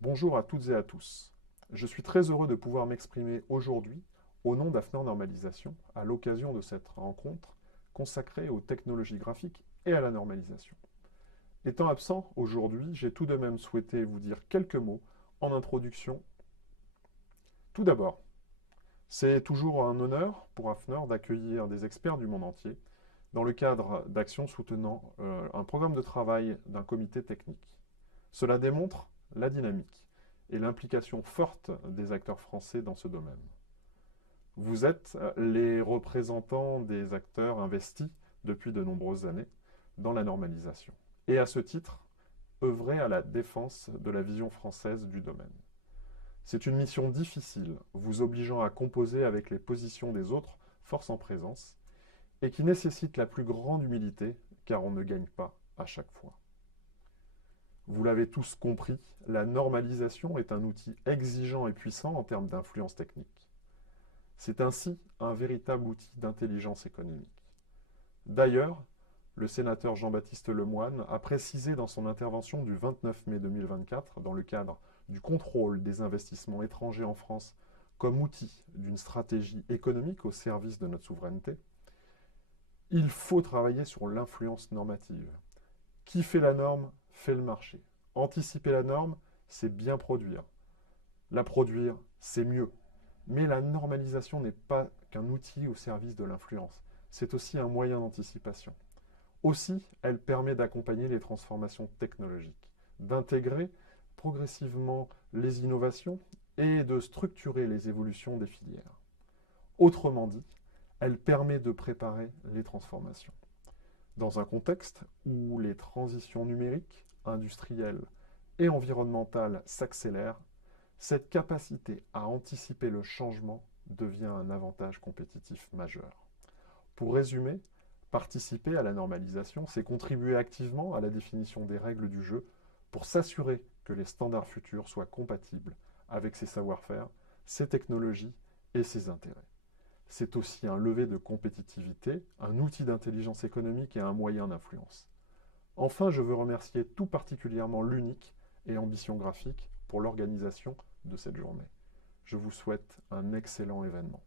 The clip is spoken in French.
Bonjour à toutes et à tous. Je suis très heureux de pouvoir m'exprimer aujourd'hui au nom d'Afnor Normalisation à l'occasion de cette rencontre consacrée aux technologies graphiques et à la normalisation. Étant absent aujourd'hui, j'ai tout de même souhaité vous dire quelques mots en introduction. Tout d'abord, c'est toujours un honneur pour Afnor d'accueillir des experts du monde entier dans le cadre d'actions soutenant un programme de travail d'un comité technique. Cela démontre la dynamique et l'implication forte des acteurs français dans ce domaine. Vous êtes les représentants des acteurs investis depuis de nombreuses années dans la normalisation. Et à ce titre, œuvrez à la défense de la vision française du domaine. C'est une mission difficile, vous obligeant à composer avec les positions des autres forces en présence, et qui nécessite la plus grande humilité, car on ne gagne pas à chaque fois. Vous l'avez tous compris, la normalisation est un outil exigeant et puissant en termes d'influence technique. C'est ainsi un véritable outil d'intelligence économique. D'ailleurs, le sénateur Jean-Baptiste Lemoyne a précisé dans son intervention du 29 mai 2024, dans le cadre du contrôle des investissements étrangers en France comme outil d'une stratégie économique au service de notre souveraineté, il faut travailler sur l'influence normative. Qui fait la norme fait le marché. Anticiper la norme, c'est bien produire. La produire, c'est mieux. Mais la normalisation n'est pas qu'un outil au service de l'influence. C'est aussi un moyen d'anticipation. Aussi, elle permet d'accompagner les transformations technologiques, d'intégrer progressivement les innovations et de structurer les évolutions des filières. Autrement dit, elle permet de préparer les transformations. Dans un contexte où les transitions numériques, industrielles et environnementales s'accélèrent, cette capacité à anticiper le changement devient un avantage compétitif majeur. Pour résumer, participer à la normalisation, c'est contribuer activement à la définition des règles du jeu pour s'assurer que les standards futurs soient compatibles avec ses savoir-faire, ses technologies et ses intérêts. C'est aussi un levier de compétitivité, un outil d'intelligence économique et un moyen d'influence. Enfin, je veux remercier tout particulièrement l'UNIC et Ambition Graphique pour l'organisation de cette journée. Je vous souhaite un excellent événement.